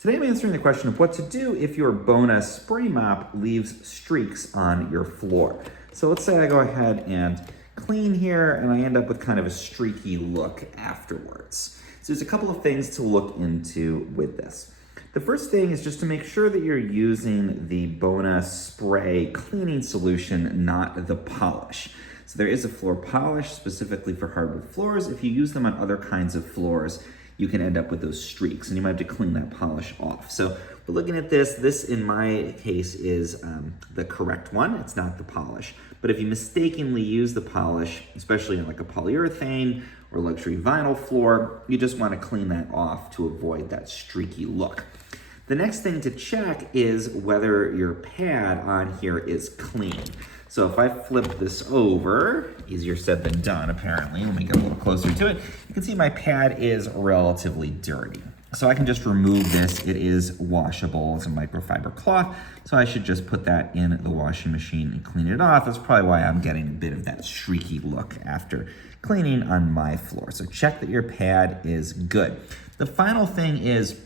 Today I'm answering the question of what to do if your Bona spray mop leaves streaks on your floor. So let's say I go ahead and clean here and I end up with kind of a streaky look afterwards. So there's a couple of things to look into with this. The first thing is just to make sure that you're using the Bona spray cleaning solution, not the polish. So there is a floor polish specifically for hardwood floors. If you use them on other kinds of floors, you can end up with those streaks and you might have to clean that polish off. So we're looking at this in my case is the correct one. It's not the polish. But if you mistakenly use the polish, especially in like a polyurethane or luxury vinyl floor, you just want to clean that off to avoid that streaky look. The next thing to check is whether your pad on here is clean. So if I flip this over, easier said than done apparently, let me get a little closer to it, you can see my pad is relatively dirty. So I can just remove this, it is washable, it's a microfiber cloth, so I should just put that in the washing machine and clean it off. That's probably why I'm getting a bit of that streaky look after cleaning on my floor. So check that your pad is good. The final thing is,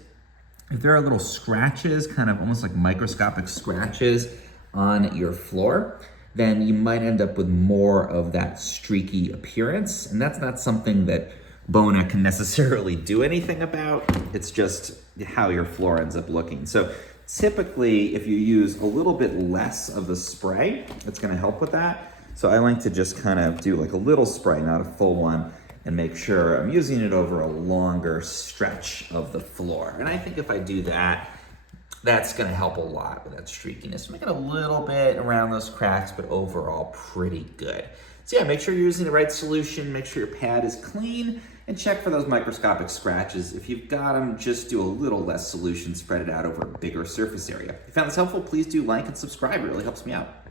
if there are little scratches, kind of almost like microscopic scratches on your floor, then you might end up with more of that streaky appearance. And that's not something that Bona can necessarily do anything about. It's just how your floor ends up looking. So typically, if you use a little bit less of the spray, it's gonna help with that. So I like to just kind of do like a little spray, not a full one, and make sure I'm using it over a longer stretch of the floor. And I think if I do that, that's gonna help a lot with that streakiness. Make it a little bit around those cracks, but overall pretty good. So yeah, make sure you're using the right solution, make sure your pad is clean, and check for those microscopic scratches. If you've got them, just do a little less solution, spread it out over a bigger surface area. If you found this helpful, please do like and subscribe, it really helps me out.